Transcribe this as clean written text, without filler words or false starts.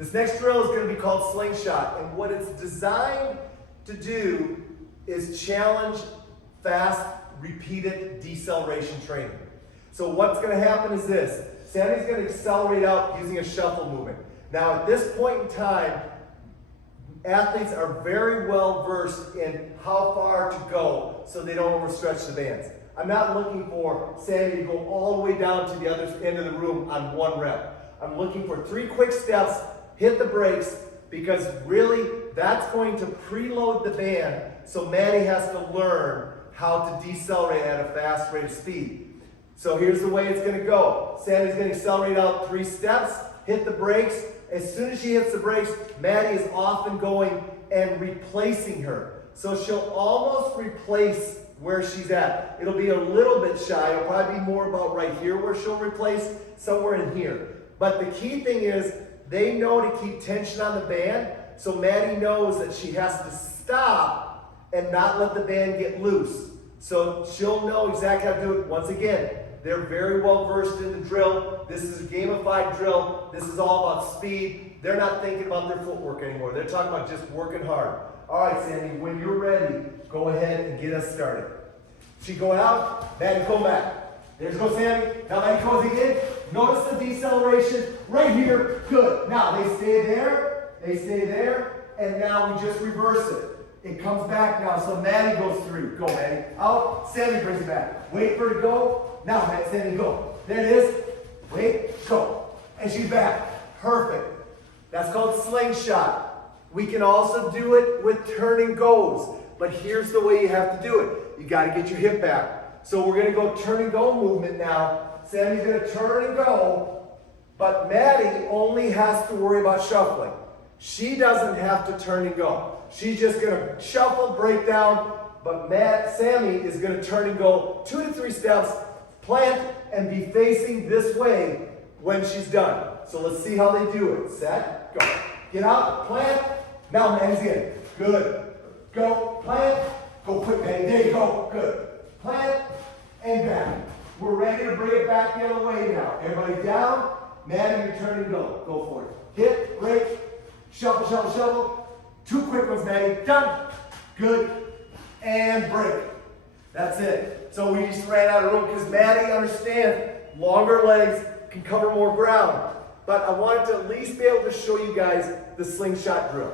This next drill is going to be called Sling Shot, and what it's designed to do is challenge fast, repeated deceleration training. So what's going to happen is this. Sammy's going to accelerate out using a shuffle movement. Now at this point in time, athletes are very well versed in how far to go so they don't overstretch the bands. I'm not looking for Sammy to go all the way down to the other end of the room on one rep. I'm looking for 3 quick steps, hit the brakes, because really that's going to preload the band, so Maddie has to learn how to decelerate at a fast rate of speed. So here's the way it's going to go. Sammy's going to accelerate out 3 steps, hit the brakes. As soon as she hits the brakes, Maddie is off and going and replacing her. So she'll almost replace where she's at. It'll be a little bit shy. It'll probably be more about right here where she'll replace, somewhere in here. But the key thing is they know to keep tension on the band, so Maddie knows that she has to stop and not let the band get loose. So she'll know exactly how to do it. Once again, they're very well versed in the drill. This is a gamified drill. This is all about speed. They're not thinking about their footwork anymore. They're talking about just working hard. All right, Sammy, when you're ready, go ahead and get us started. She go out, Maddie come back. There's go Sammy. Now Maddie closing in. Notice the deceleration right here. Good. Now they stay there, and now we just reverse it. It comes back now, so Maddie goes through. Go, Maddie. Out. Sammy brings it back. Wait for it to go. Now, Sammy, go. There it is. Wait, go. And she's back. Perfect. That's called Sling Shot. We can also do it with turn and goes, but here's the way you have to do it. You got to get your hip back. So we're going to go turn and go movement now. Sammy's going to turn and go, but Maddie only has to worry about shuffling. She doesn't have to turn and go. She's just going to shuffle, break down, but Sammy is going to turn and go 2 to 3 steps, plant, and be facing this way when she's done. So let's see how they do it. Set, go. Get out, plant. Now Maddie's in. Good. Go, plant. Go quick, Maddie. There you go. Good. Plant and back. We're ready to bring it back the other way now. Everybody down. Maddie, your turn and go. Go for it. Hit, break, shuffle, shuffle, shuffle. 2 quick ones, Maddie. Done. Good. And break. That's it. So we just ran out of room because Maddie understands longer legs can cover more ground. But I wanted to at least be able to show you guys the Sling Shot drill.